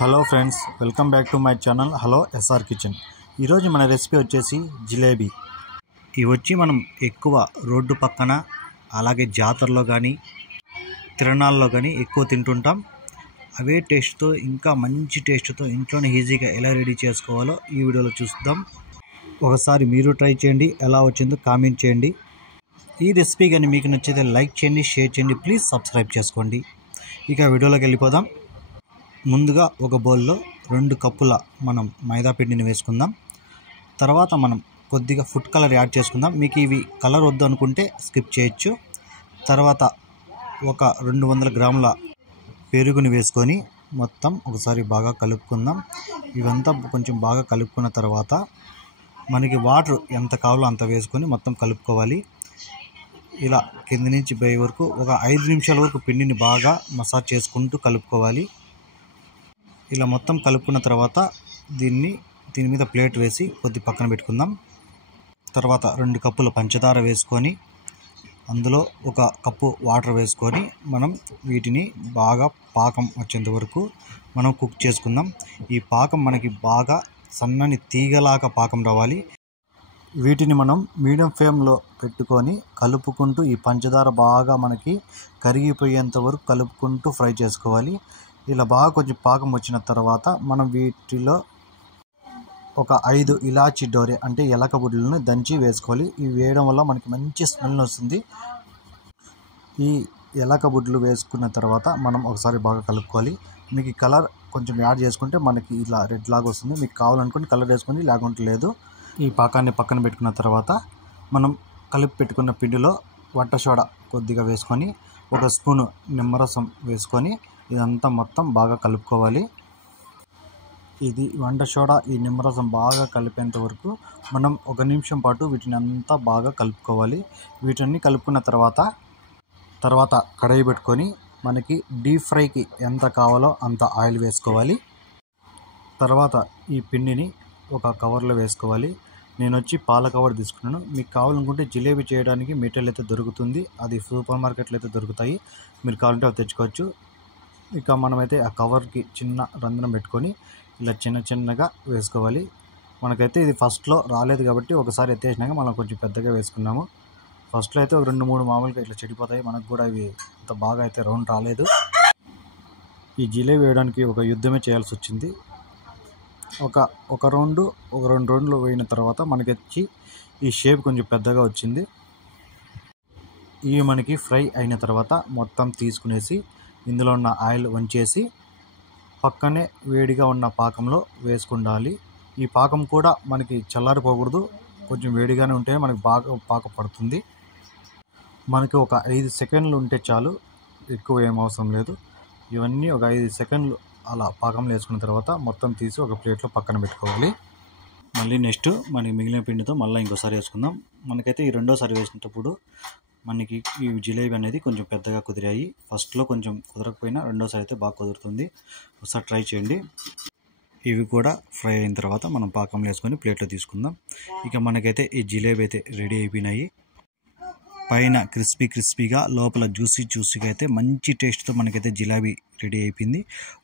Hello friends, welcome back to my channel hello SR kitchen. ఈరోజు మన recipe వచ్చేసి జిలేబీ. ఇవి వచ్చి మనం ఎక్కువ రోడ్డు పక్కన అలాగే జాతరలో కానీ తిరణాల్లో కానీ ఎక్కువ తింటుంటాం. అవే టేస్ట్తో ఇంకా మంచి టేస్ట్తో ఇంట్లోనే ఈజీగా ఎలా రెడీ చేసుకోవాలో ఈ వీడియోలో చూద్దాం. ఒకసారి మీరు ట్రై చేయండి, ఎలా వచ్చిందో కామెంట్ చేయండి. ఈ రెసిపీ కానీ మీకు నచ్చితే లైక్ చేయండి, షేర్ చేయండి, ప్లీజ్ సబ్స్క్రైబ్ చేసుకోండి. ఇక వీడియోలోకి వెళ్ళిపోదాం. ముందుగా ఒక బౌల్లో 2 కప్పుల మనం మైదా పిండిని వేసుకుందాం. తర్వాత మనం కొద్దిగా ఫుడ్ కలర్ యాడ్ చేసుకుందాం. మీకు ఇవి కలర్ వద్దు అనుకుంటే స్కిప్ చేయొచ్చు. తర్వాత ఒక 200 గ్రాముల పెరుగుని వేసుకొని మొత్తం ఒకసారి బాగా కలుపుకుందాం. ఇవంతా కొంచెం బాగా కలుపుకున్న తర్వాత మనకి వాటర్ ఎంత కావాలో అంత వేసుకొని మొత్తం కలుపుకోవాలి. ఇలా కింద నుంచి పై వరకు ఒక 5 నిమిషాల వరకు పిండిని బాగా మసాజ్ చేసుకుంటూ కలుపుకోవాలి. ఇలా మొత్తం కలుపుకున్న తర్వాత దీని మీద ప్లేట్ వేసి కొద్ది పక్కన పెట్టుకుందాం. తర్వాత 2 కప్పుల పంచదార వేసుకొని అందులో 1 కప్పు వాటర్ వేసుకొని మనం వీటిని బాగా పాకం వచ్చేంత వరకు మనం కుక్ చేసుకుందాం. ఈ పాకం మనకి బాగా సన్నని తీగలాగా పాకం రావాలి. వీటిని మనం మీడియం ఫ్లేమ్లో పెట్టుకొని కలుపుకుంటూ ఈ పంచదార బాగా మనకి కరిగిపోయేంత వరకు కలుపుకుంటూ ఫ్రై చేసుకోవాలి. ఇలా బాగా కొంచెం పాకం వచ్చిన తర్వాత మనం వీటిలో ఒక 5 ఇలాచీ డోరే అంటే ఎలక బుడ్లను దంచి వేసుకోవాలి. ఇవి వేయడం వల్ల మనకి మంచి స్మెల్ వస్తుంది. ఈ ఎలక బుడ్లు వేసుకున్న తర్వాత మనం ఒకసారి బాగా కలుపుకోవాలి. మీకు కలర్ కొంచెం యాడ్ చేసుకుంటే మనకి ఇలా రెడ్ లాగా వస్తుంది. మీకు కావాలనుకుంటే కలర్ వేసుకొని, లేకుంటే లేదు. ఈ పాకాన్ని పక్కన పెట్టుకున్న తర్వాత మనం కలిపి పెట్టుకున్న పిండిలో వంట సోడా కొద్దిగా వేసుకొని 1 స్పూను నిమ్మరసం వేసుకొని ఇదంతా మొత్తం బాగా కలుపుకోవాలి. ఇది వంట సోడా ఈ నిమ్మరసం బాగా కలిపేంత వరకు మనం 1 నిమిషం పాటు వీటిని అంతా బాగా కలుపుకోవాలి. వీటన్ని కలుపుకున్న తర్వాత కడాయి పెట్టుకొని మనకి డీప్ ఫ్రైకి ఎంత కావాలో అంత ఆయిల్ వేసుకోవాలి. తర్వాత ఈ పిండిని ఒక కవర్లో వేసుకోవాలి. నేను వచ్చి పాల కవర్ తీసుకున్నాను. మీకు కావాలనుకుంటే జిలేబీ చేయడానికి మెటీరియల్ అయితే దొరుకుతుంది. అది సూపర్ మార్కెట్లో అయితే దొరుకుతాయి. మీరు కావాలంటే అవి తెచ్చుకోవచ్చు. ఇక మనమైతే ఆ కవర్కి చిన్న రంధ్రం పెట్టుకొని ఇలా చిన్నగా వేసుకోవాలి. మనకైతే ఇది ఫస్ట్లో రాలేదు కాబట్టి ఒకసారి ఎత్తేసినాక మనం కొంచెం పెద్దగా వేసుకున్నాము. ఫస్ట్లో అయితే 2-3 మామూలుగా ఇట్లా చెడిపోతాయి. మనకు కూడా ఇవి అంత బాగా అయితే రౌండ్ రాలేదు. ఈ జిలేబీ వేయడానికి ఒక యుద్ధమే చేయాల్సి వచ్చింది. ఒక 2 రౌండ్లు వేయిన తర్వాత మనకి వచ్చి ఈ షేప్ కొంచెం పెద్దగా వచ్చింది. ఇవి మనకి ఫ్రై అయిన తర్వాత మొత్తం తీసుకునేసి ఇందులో ఉన్న ఆయిల్ వంచేసి పక్కనే వేడిగా ఉన్న పాకంలో వేసుకుండాలి. ఈ పాకం కూడా మనకి చల్లారిపోకూడదు, కొంచెం వేడిగానే ఉంటే మనకి బాగా పాకం పడుతుంది. మనకి ఒక 5 సెకండ్లు ఉంటే చాలు, ఎక్కువ ఏం అవసరం లేదు. ఇవన్నీ ఒక 5 సెకండ్లు అలా పాకంలో వేసుకున్న తర్వాత మొత్తం తీసి ఒక ప్లేట్లో పక్కన పెట్టుకోవాలి. మళ్ళీ నెక్స్ట్ మనకి మిగిలిన పిండితో మళ్ళీ ఇంకోసారి వేసుకుందాం. మనకైతే ఈ రెండోసారి వేసినప్పుడు మనకి ఈ జిలేబీ అనేది కొంచెం పెద్దగా కుదిరాయి. ఫస్ట్లో కొంచెం కుదరకపోయినా రెండోసారి అయితే బాగా కుదురుతుంది. ఒకసారి ట్రై చేయండి. ఇవి కూడా ఫ్రై అయిన తర్వాత మనం పాకంలో వేసుకొని ప్లేట్లో తీసుకుందాం. ఇక మనకైతే ఈ జిలేబీ అయితే రెడీ అయిపోయినాయి. పైన క్రిస్పీగా లోపల జ్యూసీగా అయితే మంచి టేస్ట్తో మనకైతే జిలేబీ రెడీ అయిపోయింది.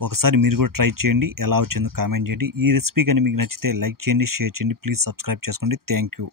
ఒకసారి మీరు కూడా ట్రై చేయండి, ఎలా వచ్చిందో కామెంట్ చేయండి. ఈ రెసిపీ కానీ మీకు నచ్చితే లైక్ చేయండి, షేర్ చేయండి, ప్లీజ్ సబ్స్క్రైబ్ చేసుకోండి. Thank you.